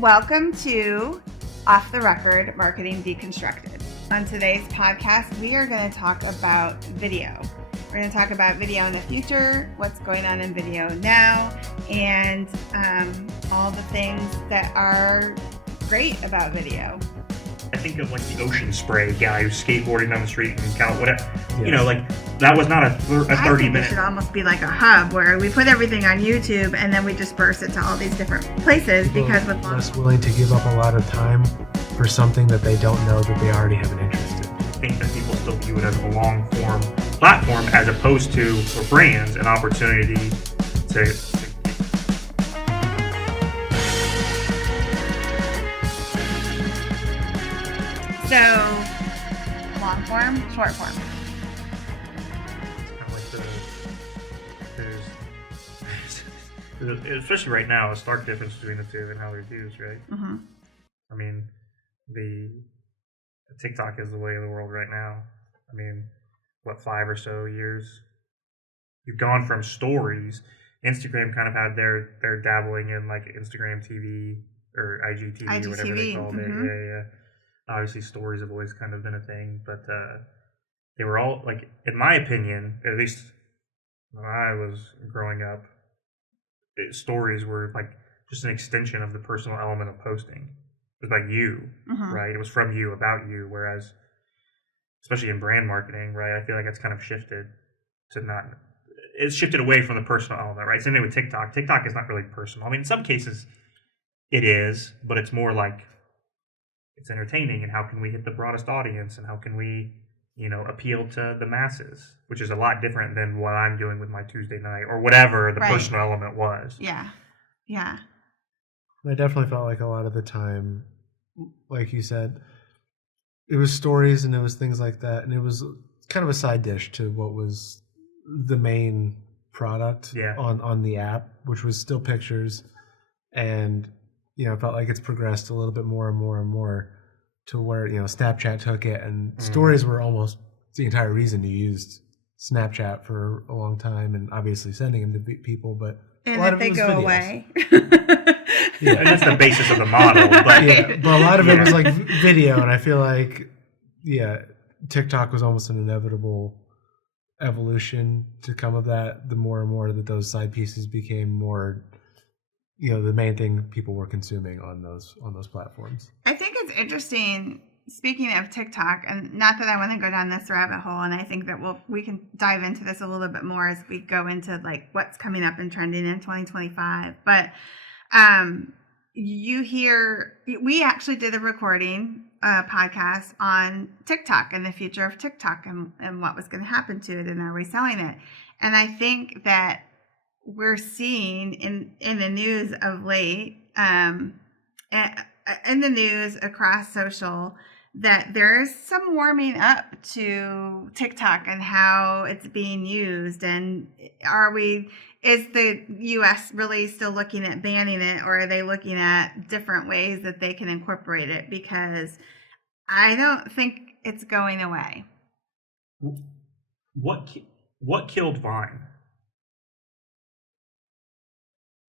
Welcome to Off the Record Marketing Deconstructed. On today's podcast, we are going to talk about video. We're going to talk about video in the future, what's going on in video now, and all the things that are great about video. I think of like the ocean spray guy who's skateboarding down the street and count whatever. Yes. You know, like that was not a 30 I think minute. it should almost be like a hub where we put everything on YouTube and then we disperse it to all these different places because with less willing to give up a lot of time for something that they don't know that they already have an interest in. I think that people still view it as a long form platform as opposed to for brands an opportunity to So, long form, short form. kind of like there's especially right now a stark difference between the two and how they're used, right? Mm-hmm. I mean, the TikTok is the way of the world right now. I mean, what, 5 or so years? You've gone from stories. Instagram kind of had their dabbling in like Instagram TV or IGTV or whatever they called it. Yeah. Obviously, stories have always kind of been a thing, but they were all like, in my opinion, at least when I was growing up, stories were like just an extension of the personal element of posting. It was about you, right? It was from you, about you. Whereas, especially in brand marketing, right? I feel like it's kind of shifted to not. It's shifted away from the personal element, right? Same thing with TikTok. TikTok is not really personal. I mean, in some cases, it is, but it's more like it's entertaining, and how can we hit the broadest audience, and how can we, appeal to the masses, which is a lot different than what I'm doing with my Tuesday night or whatever the personal element was. Yeah. I definitely felt like a lot of the time, like you said, it was stories and it was things like that, and it was kind of a side dish to what was the main product on the app, which was still pictures. And it felt like it's progressed a little bit more and more and more to where Snapchat took it, and stories were almost the entire reason you used Snapchat for a long time, and obviously sending them to people, but And a lot if of they it was go videos. away. And that's the basis of the model. But But a lot of it was like video, and I feel like TikTok was almost an inevitable evolution to come of that. The more and more that those side pieces became more, the main thing people were consuming on those platforms. I think it's interesting, speaking of TikTok, and not that I want to go down this rabbit hole, and I think that we can dive into this a little bit more as we go into like what's coming up and trending in 2025. But we actually did a recording podcast on TikTok and the future of TikTok and what was going to happen to it, and are we selling it? And I think that we're seeing in the news of late, in the news across social, that there's some warming up to TikTok and how it's being used. And is the U.S. really still looking at banning it, or are they looking at different ways that they can incorporate it? Because I don't think it's going away. What killed Vine?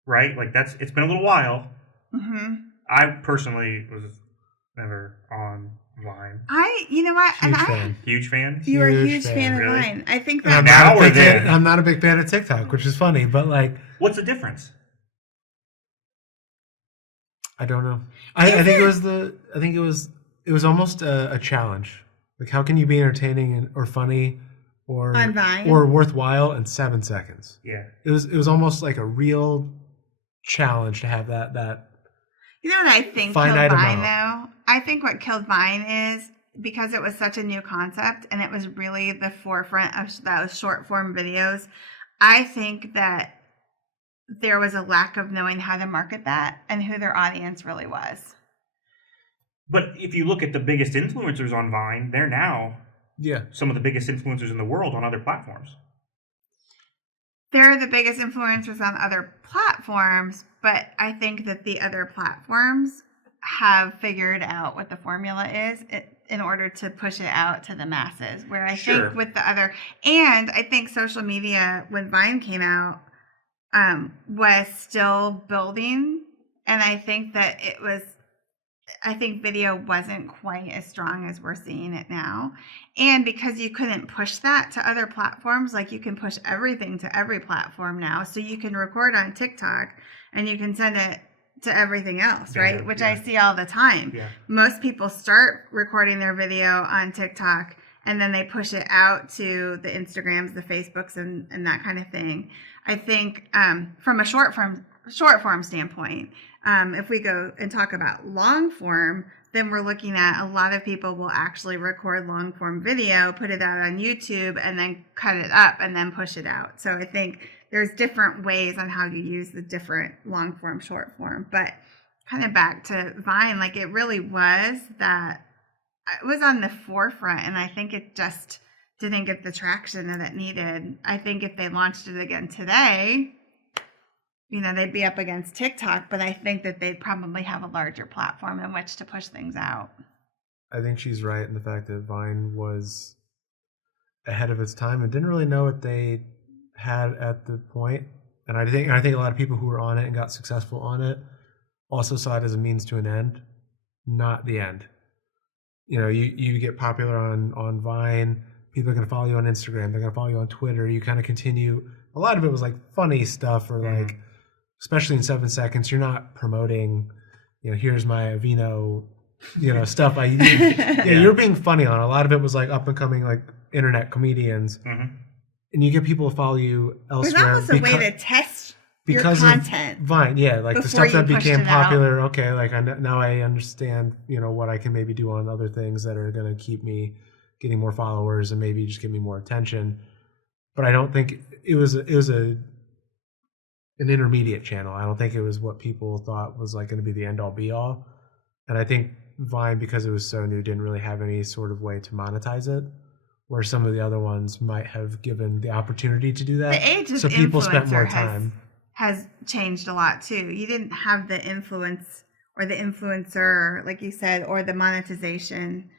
Right? Like it's been a little while. Mm-hmm. I personally was never on Vine. You know what? Huge fan. You are a huge fan of really? Vine. I think And that I'm not a big fan of TikTok, which is funny, but like, what's the difference? I don't know. I think it was almost a challenge. Like, how can you be entertaining or funny or on Vine or worthwhile in 7 seconds? Yeah. It was almost like a real challenge to have that. You know what I think killed Vine, though? I think what killed Vine is because it was such a new concept and it was really the forefront of those short form videos. I think that there was a lack of knowing how to market that and who their audience really was. But if you look at the biggest influencers on Vine, they're now some of the biggest influencers in the world on other platforms. They're the biggest influencers on other platforms, but I think that the other platforms have figured out what the formula is in order to push it out to the masses. Where I think with the other, and I think social media, when Vine came out, was still building And I think that I think video wasn't quite as strong as we're seeing it now. And because you couldn't push that to other platforms, like you can push everything to every platform now. So you can record on TikTok and you can send it to everything else, right? Yeah, Which yeah. I see all the time. Yeah. Most people start recording their video on TikTok and then they push it out to the Instagrams, the Facebooks, and that kind of thing. I think from a short form standpoint, if we go and talk about long form, then we're looking at a lot of people will actually record long form video, put it out on YouTube, and then cut it up and then push it out. So I think there's different ways on how you use the different long form, short form. But kind of back to Vine, like it really was that it was on the forefront, and I think it just didn't get the traction that it needed. I think if they launched it again today, they'd be up against TikTok, but I think that they'd probably have a larger platform in which to push things out. I think she's right in the fact that Vine was ahead of its time and didn't really know what they had at the point. And I think a lot of people who were on it and got successful on it also saw it as a means to an end, not the end. You get popular on Vine, people are going to follow you on Instagram, they're going to follow you on Twitter. You kind of continue. A lot of it was like funny stuff or like, especially in 7 seconds, you're not promoting, here's my Aveeno, stuff. You're being funny on it. A lot of it was like up and coming, like internet comedians. Mm-hmm. And you get people to follow you elsewhere. But that was a way to test your because content. Of Vine, yeah, like the stuff that became popular. Okay, like now I understand, what I can maybe do on other things that are going to keep me getting more followers and maybe just give me more attention. But I don't think it was an intermediate channel. I don't think it was what people thought was like going to be the end all be all. And I think Vine, because it was so new, didn't really have any sort of way to monetize it, where some of the other ones might have given the opportunity to do that. The age of so people spent more influencer time. Has changed a lot too. You didn't have the influence or the influencer, like you said, or the monetization.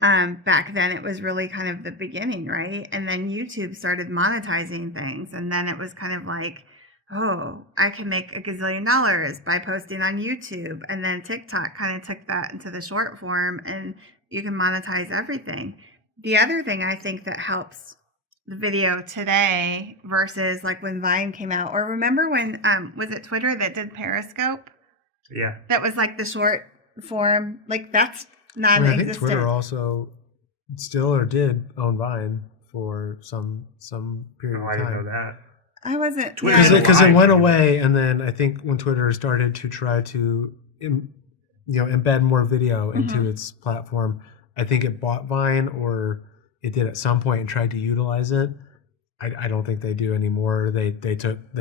Back then it was really kind of the beginning, right? And then YouTube started monetizing things. And then it was kind of like, oh, I can make $1 gazillion by posting on YouTube. And then TikTok kind of took that into the short form and you can monetize everything. The other thing I think that helps the video today versus like when Vine came out, or remember when, was it Twitter that did Periscope? Yeah. That was like the short form, like that's non-existent. I think Twitter also still or did own Vine for some period of time. I didn't know that. I wasn't. Because it went away, and then I think when Twitter started to try to, embed more video into its platform, I think it bought Vine, or it did at some point and tried to utilize it. I don't think they do anymore. They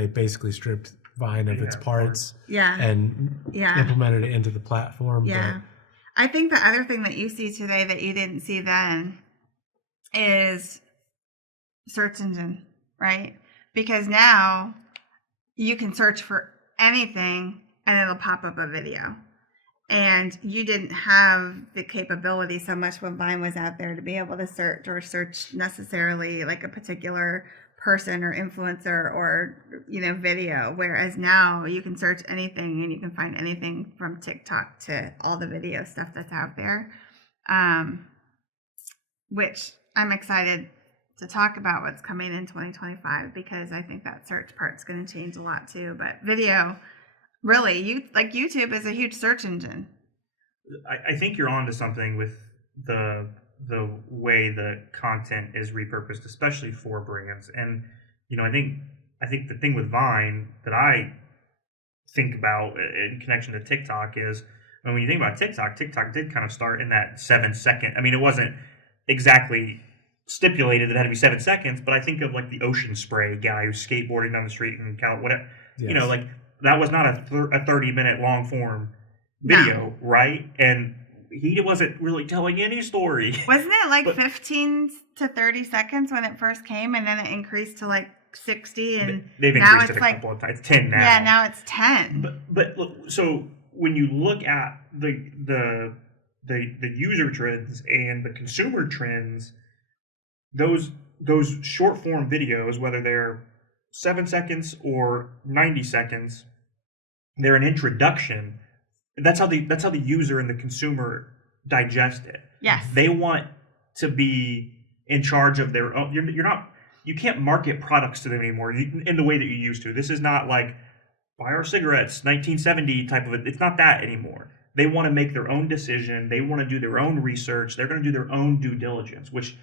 basically stripped Vine of its parts, and implemented it into the platform. Yeah, but I think the other thing that you see today that you didn't see then is search engine, right? Because now you can search for anything and it'll pop up a video. And you didn't have the capability so much when Vine was out there to be able to search necessarily like a particular person or influencer or, video. Whereas now you can search anything and you can find anything from TikTok to all the video stuff that's out there. Which I'm excited to talk about what's coming in 2025 because I think that search part's going to change a lot too. But video, really, YouTube is a huge search engine. I think you're onto something with the way the content is repurposed, especially for brands. And I think the thing with Vine that I think about in connection to TikTok is when you think about TikTok did kind of start in that 7 second. I mean, it wasn't exactly stipulated that it had to be 7 seconds, but I think of like the ocean spray guy who's skateboarding down the street in California, whatever. Yes. That was not a 30-minute long form video, right? And he wasn't really telling any story. Wasn't it like 15 to 30 seconds when it first came, and then it increased to like 60, and they've increased it a couple of times. It's 10 now. Yeah, now it's 10. But look, so when you look at the user trends and the consumer trends, those short form videos, whether they're 7 seconds or 90 seconds, they're an introduction that's how the user and the consumer digest it. Yes. They want to be in charge of their own. You can't market products to them anymore in the way that you used to. This is not like buy our cigarettes 1970 type of it. It's not that anymore. They want to make their own decision. They want to do their own research. They're going to do their own due diligence, which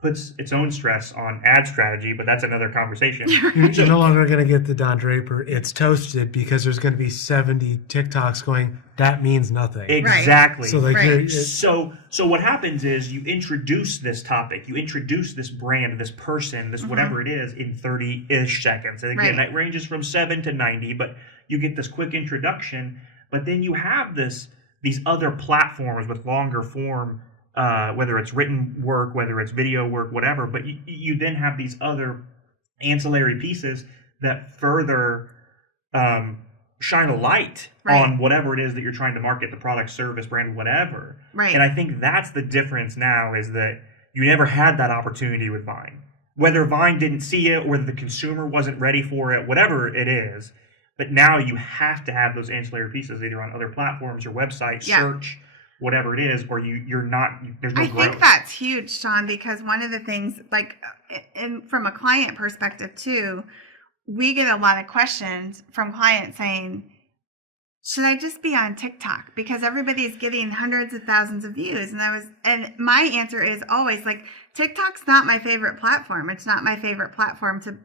puts its own stress on ad strategy, but that's another conversation. You're no longer going to get the Don Draper, it's toasted, because there's going to be 70 TikToks going, that means nothing. Exactly. So, like, Right. So what happens is you introduce this topic, you introduce this brand, this person, this whatever it is in 30-ish seconds. And again, that ranges from 7 to 90, but you get this quick introduction, but then you have these other platforms with longer form, whether it's written work, whether it's video work, whatever, but you then have these other ancillary pieces that further shine a light on whatever it is that you're trying to market, the product, service, brand, whatever. Right. And I think that's the difference now, is that you never had that opportunity with Vine. Whether Vine didn't see it, or whether the consumer wasn't ready for it, whatever it is, but now you have to have those ancillary pieces either on other platforms or websites, search, whatever it is, or you're not, there's no growth. I think that's huge, Sean, because one of the things, like, from a client perspective too, we get a lot of questions from clients saying, should I just be on TikTok? Because everybody's getting hundreds of thousands of views. And my answer is always, like, TikTok's not my favorite platform. It's not my favorite platform for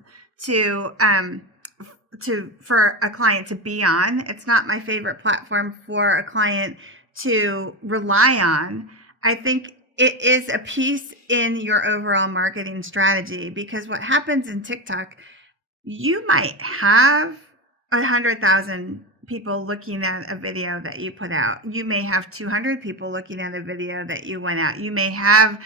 a client to be on. It's not my favorite platform for a client to rely on. I think it is a piece in your overall marketing strategy, because what happens in TikTok, you might have 100,000 people looking at a video that you put out. You may have 200 people looking at a video that you went out. You may have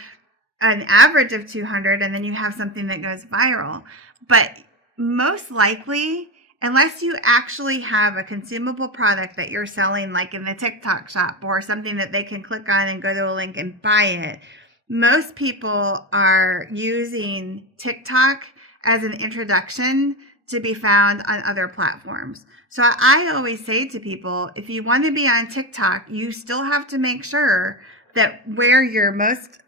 an average of 200, and then you have something that goes viral. But most likely, unless you actually have a consumable product that you're selling, like in the TikTok shop, or something that they can click on and go to a link and buy it, most people are using TikTok as an introduction to be found on other platforms. So I always say to people, if you want to be on TikTok, you still have to make sure that where you're most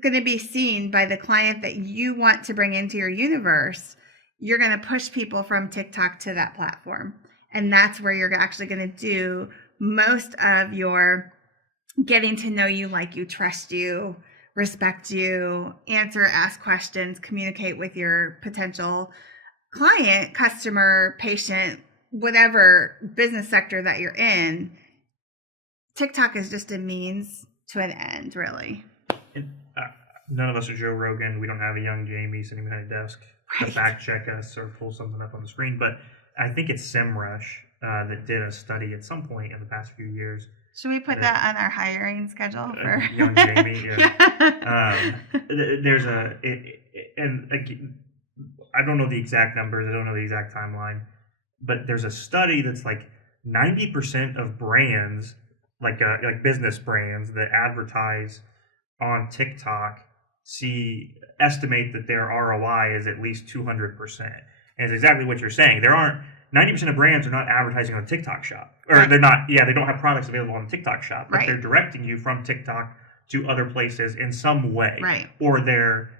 going to be seen by the client that you want to bring into your universe, you're going to push people from TikTok to that platform. And that's where you're actually going to do most of your getting to know you, like you, trust you, respect you, ask questions, communicate with your potential client, customer, patient, whatever business sector that you're in. TikTok is just a means to an end, really. None of us are Joe Rogan. We don't have a young Jamie sitting behind a desk to fact check us or pull something up on the screen. But I think it's SEMrush that did a study at some point in the past few years. Should we put that on our hiring schedule for young Jamie? Yeah. There's I don't know the exact numbers. I don't know the exact timeline, but there's a study that's like 90% of brands, like business brands that advertise on TikTok, estimate that their ROI is at least 200%. And it's exactly what you're saying. 90% of brands are not advertising on TikTok shop, or they're not. Yeah, they don't have products available on TikTok shop, but they're directing you from TikTok to other places in some way, or they're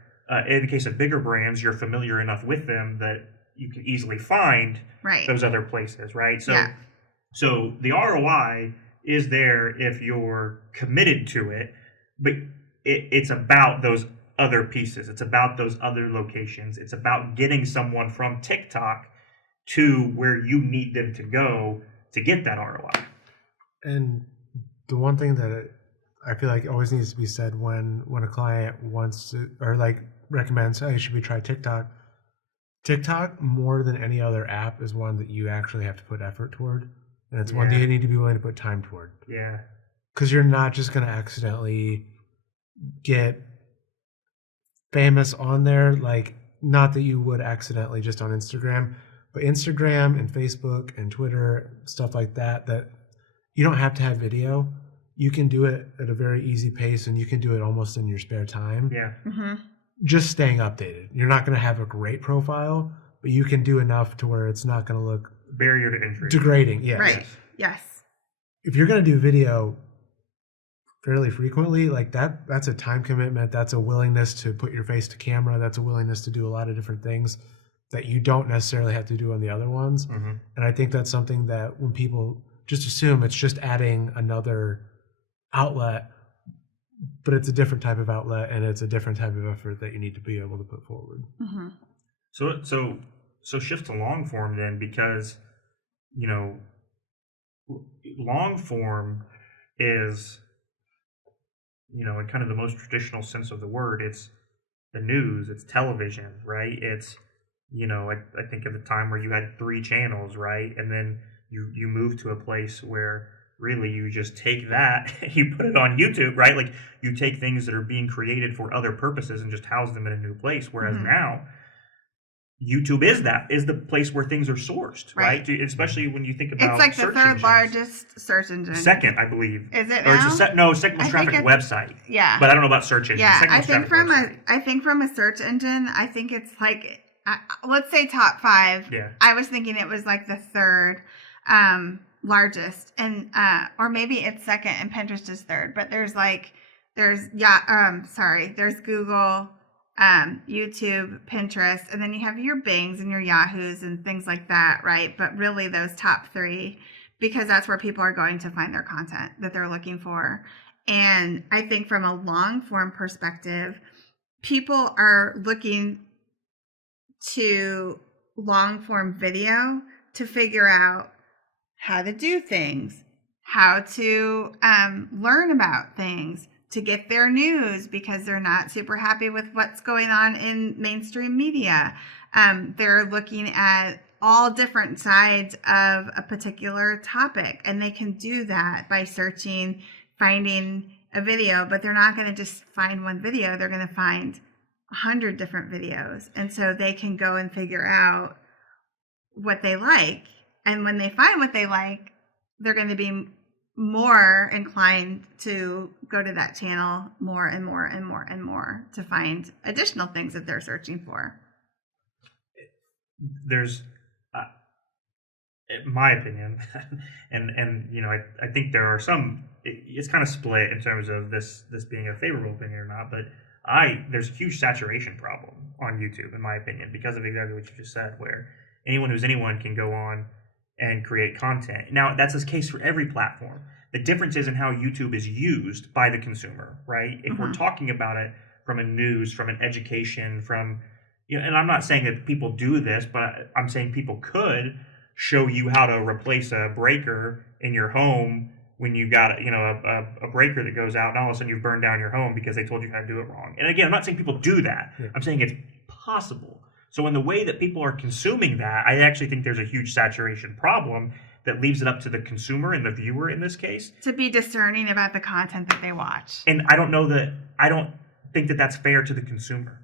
in the case of bigger brands, you're familiar enough with them that you can easily find those other places, right? So the ROI is there if you're committed to it, but it's about those other pieces. It's about those other locations. It's about getting someone from TikTok to where you need them to go to get that ROI. And the one thing that I feel like always needs to be said when a client wants to, or like recommends, hey, should we try TikTok? TikTok, more than any other app, is one that you actually have to put effort toward. And it's one that you need to be willing to put time toward. Yeah. Because you're not just going to accidentally get famous on there. Like, not that you would accidentally just on Instagram, but Instagram and Facebook and Twitter, stuff like that you don't have to have video. You can do it at a very easy pace, and you can do it almost in your spare time. Yeah. Mm-hmm. Just staying updated. You're not going to have a great profile, but you can do enough to where it's not going to look barrier to entry degrading. Yes. Right. Yes. if you're going to do video fairly frequently, like that's a time commitment. That's a willingness to put your face to camera. That's a willingness to do a lot of different things that you don't necessarily have to do on the other ones. Mm-hmm. And I think that's something that when people just assume it's just adding another outlet, but it's a different type of outlet and it's a different type of effort that you need to be able to put forward. Mm-hmm. So shift to long form then, because, you know, long form is, you know, in kind of the most traditional sense of the word, it's the news, it's television, right? It's, you know, I think of the time where you had 3 channels, right? And then you move to a place where really you just take that, you put it on YouTube, right? Like you take things that are being created for other purposes and just house them in a new place. Whereas now, YouTube is the place where things are sourced, right? Especially when you think about it's like the search third engines. largest search engine. Second, I believe. Is it Or now? it's second most traffic website. Yeah. But I don't know about search engines. Yeah, Second I most think traffic from a search engine, I think it's like let's say top 5. Yeah. I was thinking it was like the third largest, and or maybe it's second and Pinterest is third. But there's Google, YouTube, Pinterest, and then you have your Bings and your Yahoos and things like that, right? But really those top 3, because that's where people are going to find their content that they're looking for. And I think from a long form perspective, people are looking to long form video to figure out how to do things, how to learn about things, to get their news because they're not super happy with what's going on in mainstream media. They're looking at all different sides of a particular topic, and they can do that by searching, finding a video, but they're not going to just find one video. They're going to find 100 different videos. And so they can go and figure out what they like. And when they find what they like, they're going to be more inclined to go to that channel more and more and more and more to find additional things that they're searching for. There's, in my opinion, and you know, I think there are some, it's kind of split in terms of this being a favorable opinion or not, but there's a huge saturation problem on YouTube, in my opinion, because of exactly what you just said, where anyone who's anyone can go on and create content. Now, that's the case for every platform. The difference is in how YouTube is used by the consumer, right? If we're talking about it from a news, from an education, from, you know, and I'm not saying that people do this, but I'm saying people could show you how to replace a breaker in your home when you've got, you know, a breaker that goes out and all of a sudden you've burned down your home because they told you how to do it wrong. And again, I'm not saying people do that. Yeah. I'm saying it's possible. So in the way that people are consuming that, I actually think there's a huge saturation problem that leaves it up to the consumer and the viewer in this case to be discerning about the content that they watch. And I don't think that that's fair to the consumer.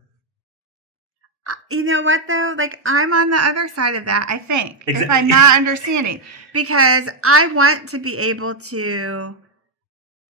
You know what though? Like I'm on the other side of that, I think, if I'm not understanding, because I want to be able to,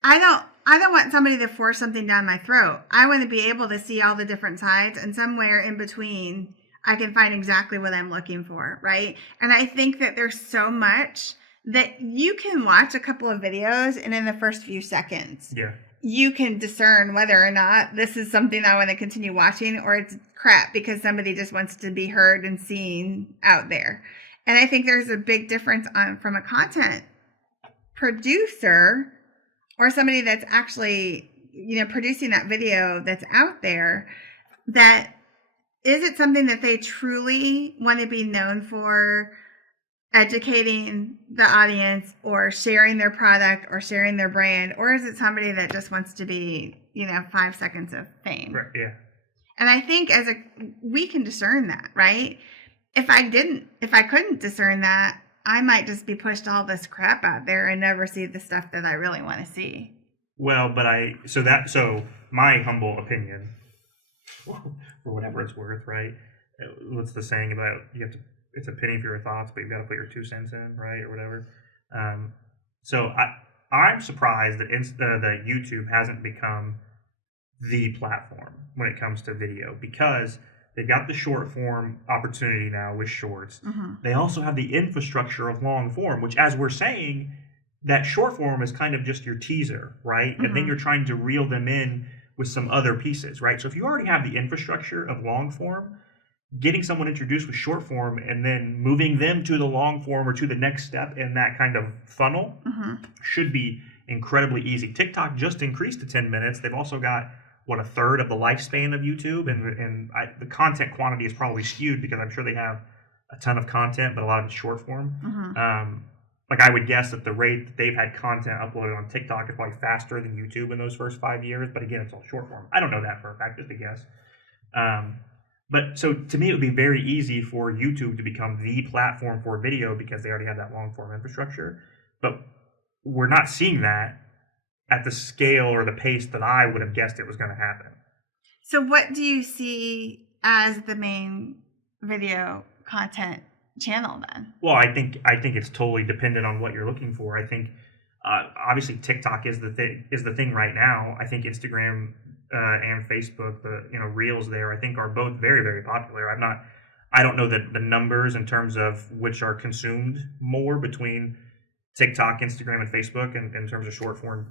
I don't want somebody to force something down my throat. I want to be able to see all the different sides, and somewhere in between I can find exactly what I'm looking for, right? And I think that there's so much that you can watch a couple of videos and in the first few seconds, you can discern whether or not this is something I want to continue watching or it's crap because somebody just wants to be heard and seen out there. And I think there's a big difference from a content producer or somebody that's actually, you know, producing that video that's out there, that is it something that they truly want to be known for, educating the audience or sharing their product or sharing their brand, or is it somebody that just wants to be, you know, 5 seconds of fame? Right, yeah. And I think we can discern that, right? If I couldn't discern that, I might just be pushed all this crap out there and never see the stuff that I really want to see. Well, but so my humble opinion, for whatever it's worth, right? What's the saying about it's a penny for your thoughts, but you've got to put your 2 cents in, right, or whatever. So I'm surprised that that YouTube hasn't become the platform when it comes to video, because they've got the short form opportunity now with shorts. Mm-hmm. They also have the infrastructure of long form, which, as we're saying, that short form is kind of just your teaser, right? And then Mhm. you're trying to reel them in with some other pieces, right? So if you already have the infrastructure of long form, getting someone introduced with short form and then moving them to the long form or to the next step in that kind of funnel Mhm. should be incredibly easy. TikTok just increased to 10 minutes. They've also got what, a third of the lifespan of YouTube, and the content quantity is probably skewed because I'm sure they have a ton of content, but a lot of it's short form. Mhm. Like I would guess that the rate that they've had content uploaded on TikTok is probably faster than YouTube in those first 5 years. But again, it's all short form. I don't know that for a fact, just a guess. But so to me, it would be very easy for YouTube to become the platform for video because they already have that long form infrastructure. But we're not seeing that at the scale or the pace that I would have guessed it was going to happen. So what do you see as the main video content channel then? Well, I think it's totally dependent on what you're looking for. I think obviously TikTok is the thing right now. I think Instagram and Facebook, the Reels there, I think are both very, very popular. I don't know the numbers in terms of which are consumed more between TikTok, Instagram, and Facebook in terms of short form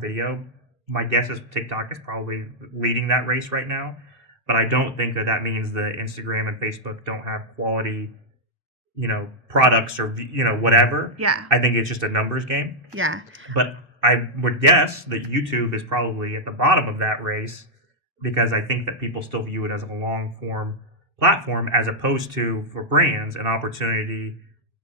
video. My guess is TikTok is probably leading that race right now, but I don't think that means that Instagram and Facebook don't have quality, products or whatever. Yeah. I think it's just a numbers game. Yeah. But I would guess that YouTube is probably at the bottom of that race because I think that people still view it as a long form platform as opposed to, for brands, an opportunity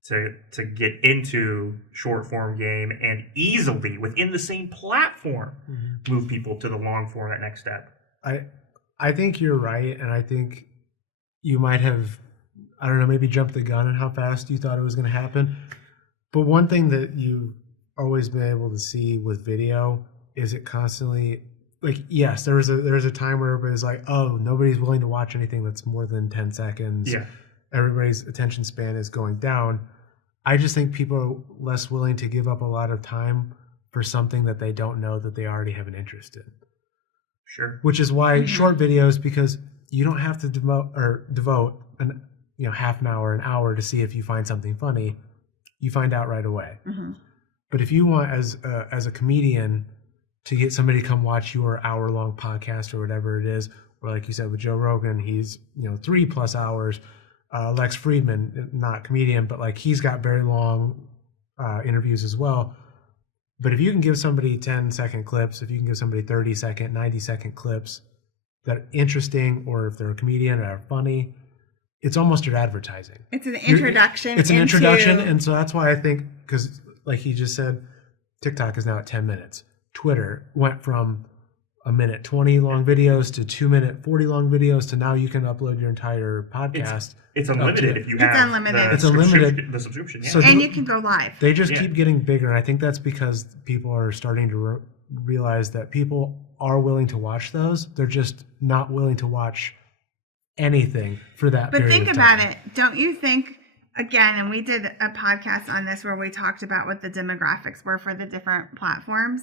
to get into short form game and easily within the same platform move people to the long form, that next step. I think you're right, and I think you might have, I don't know, maybe jumped the gun on how fast you thought it was going to happen. But one thing that you've always been able to see with video is it constantly, like, yes, there was a time where everybody's like, oh, nobody's willing to watch anything that's more than 10 seconds. Yeah. Everybody's attention span is going down. I just think people are less willing to give up a lot of time for something that they don't know that they already have an interest in. Sure. Which is why short videos, because you don't have to devote an half an hour, an hour to see if you find something funny. You find out right away. Mm-hmm. But if you want, as a comedian, to get somebody to come watch your hour-long podcast or whatever it is, or like you said with Joe Rogan, he's 3+ hours. Lex Friedman, not comedian, but like he's got very long interviews as well. But if you can give somebody 10-second clips, if you can give somebody 30-second, 90-second clips that are interesting, or if they're a comedian and are funny, it's almost your advertising. It's an introduction. It's an introduction, and so that's why I think, because like he just said, TikTok is now at 10 minutes. Twitter went from a minute 20 long videos to 2 minute 40 long videos to now you can upload your entire podcast. It's unlimited if you have unlimited. It's unlimited. The subscription. Yeah. So and you can go live. They just keep getting bigger, and I think that's because people are starting to realize that people are willing to watch those. They're just not willing to watch anything for that period of time. But think about it. Don't you think, again, and we did a podcast on this where we talked about what the demographics were for the different platforms.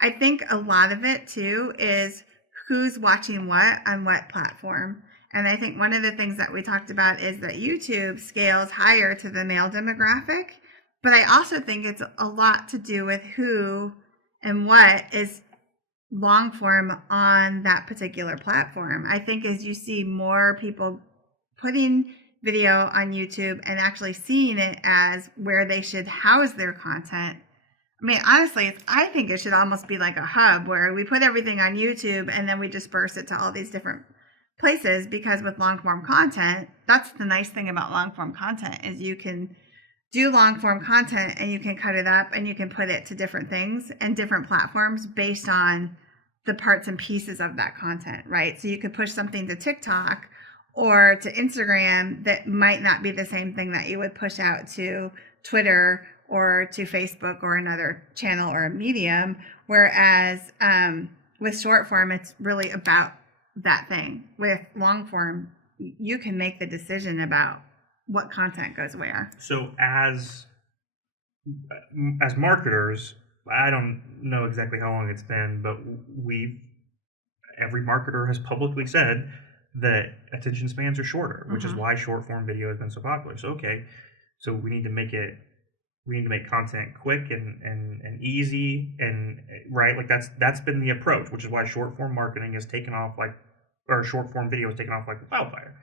I think a lot of it, too, is who's watching what on what platform. And I think one of the things that we talked about is that YouTube scales higher to the male demographic. But I also think it's a lot to do with who and what is long form on that particular platform. I think as you see more people putting video on YouTube and actually seeing it as where they should house their content. I mean, honestly, I think it should almost be like a hub where we put everything on YouTube and then we disperse it to all these different places, because with long form content, that's the nice thing about long form content is you can do long form content and you can cut it up and you can put it to different things and different platforms based on the parts and pieces of that content, right? So you could push something to TikTok or to Instagram that might not be the same thing that you would push out to Twitter or to Facebook or another channel or a medium. Whereas with short form, it's really about that thing. With long form, you can make the decision about what content goes where. So as marketers, I don't know exactly how long it's been, but every marketer has publicly said that attention spans are shorter, which is why short form video has been so popular. So, okay, so we need to make it We need to make content quick and easy, and right, like that's been the approach, which is why short form marketing has taken off or short form video has taken off like wildfire.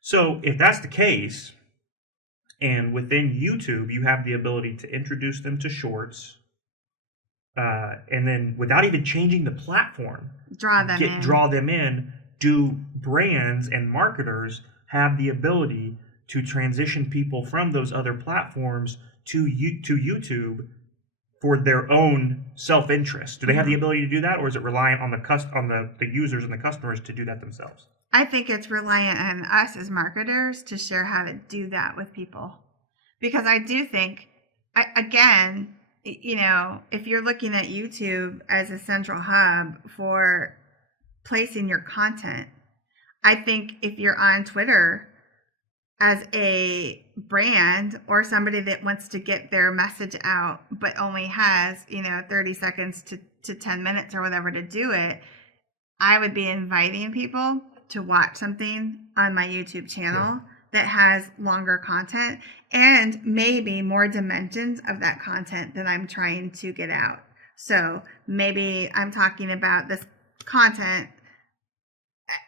So if that's the case, and within YouTube you have the ability to introduce them to shorts, and then without even changing the platform, draw them in. Do brands and marketers have the ability to transition people from those other platforms to YouTube for their own self-interest? Do they have the ability to do that, or is it reliant on the users and the customers to do that themselves? I think it's reliant on us as marketers to share how to do that with people. Because I do think, again, if you're looking at YouTube as a central hub for placing your content, I think if you're on Twitter as a brand or somebody that wants to get their message out but only has 30 seconds to 10 minutes or whatever to do it, I would be inviting people to watch something on my YouTube channel that has longer content and maybe more dimensions of that content that I'm trying to get out. So maybe I'm talking about this content,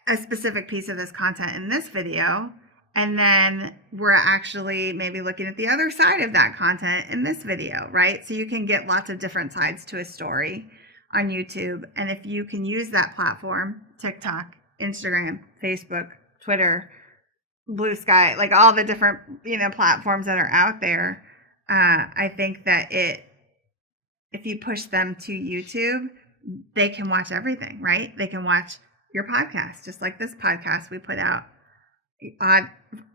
a specific piece of this content in this video, and then we're actually maybe looking at the other side of that content in this video, right? So you can get lots of different sides to a story on YouTube. And if you can use that platform, TikTok, Instagram, Facebook, Twitter, Blue Sky, like all the different platforms that are out there, I think that if you push them to YouTube, they can watch everything, right? They can watch your podcast, just like this podcast we put out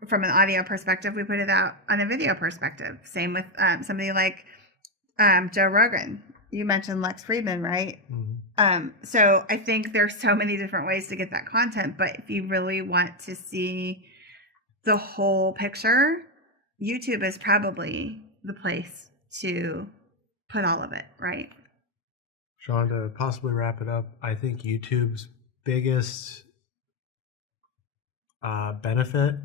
from an audio perspective, we put it out on a video perspective. Same with somebody like Joe Rogan. You mentioned Lex Friedman, right? Mm-hmm. So I think there's so many different ways to get that content, but if you really want to see the whole picture, YouTube is probably the place to put all of it, right? Sean, to possibly wrap it up, I think YouTube's biggest benefit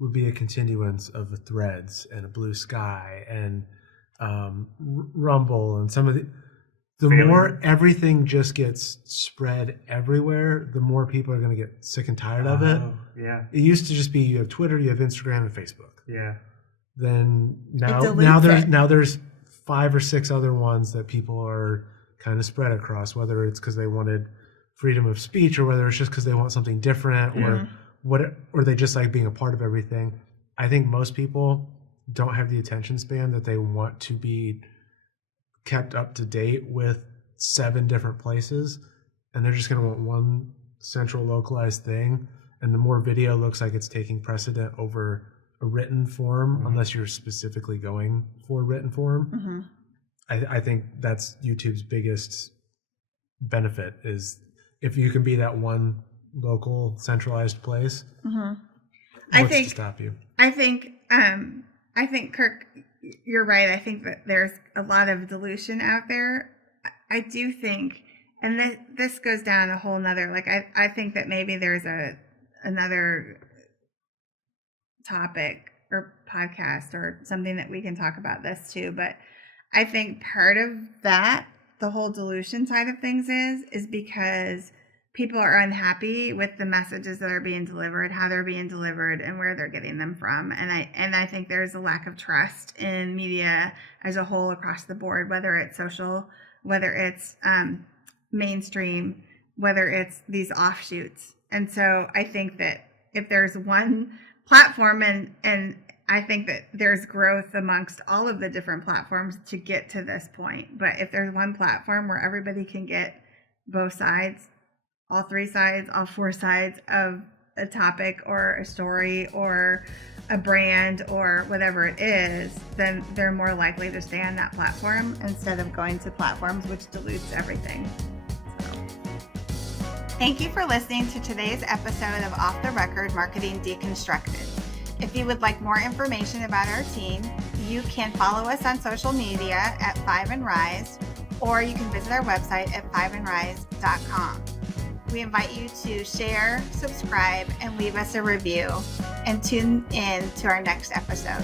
would be a continuance of the Threads and a Blue Sky and Rumble and some of the more everything just gets spread everywhere, the more people are going to get sick and tired of it. Yeah. It used to just be you have Twitter, you have Instagram, and Facebook. Yeah. Then now there's 5 or 6 other ones that people are kind of spread across, whether it's because they wanted freedom of speech or whether it's just because they want something different or they just like being a part of everything. I think most people don't have the attention span that they want to be kept up to date with 7 different places, and they're just going to want one central localized thing. And the more video looks like it's taking precedent over a written form, unless you're specifically going for written form, I think that's YouTube's biggest benefit, is if you can be that one local centralized place. What's to stop you? I think Kirk, you're right. I think that there's a lot of dilution out there. I do think, and this goes down a whole nother, like I think that maybe there's another topic or podcast or something that we can talk about this too. But I think part of that, the whole dilution side of things is because people are unhappy with the messages that are being delivered, how they're being delivered, and where they're getting them from. And I think there's a lack of trust in media as a whole across the board, whether it's social, whether it's mainstream, whether it's these offshoots. And so I think that if there's one platform, and I think that there's growth amongst all of the different platforms to get to this point. But if there's one platform where everybody can get both sides, all 3 sides, all 4 sides of a topic or a story or a brand or whatever it is, then they're more likely to stay on that platform instead of going to platforms which dilutes everything. Thank you for listening to today's episode of Off the Record Marketing Deconstructed. If you would like more information about our team, you can follow us on social media at 5 and Rise, or you can visit our website at 5andrise.com. We invite you to share, subscribe, and leave us a review, and tune in to our next episode.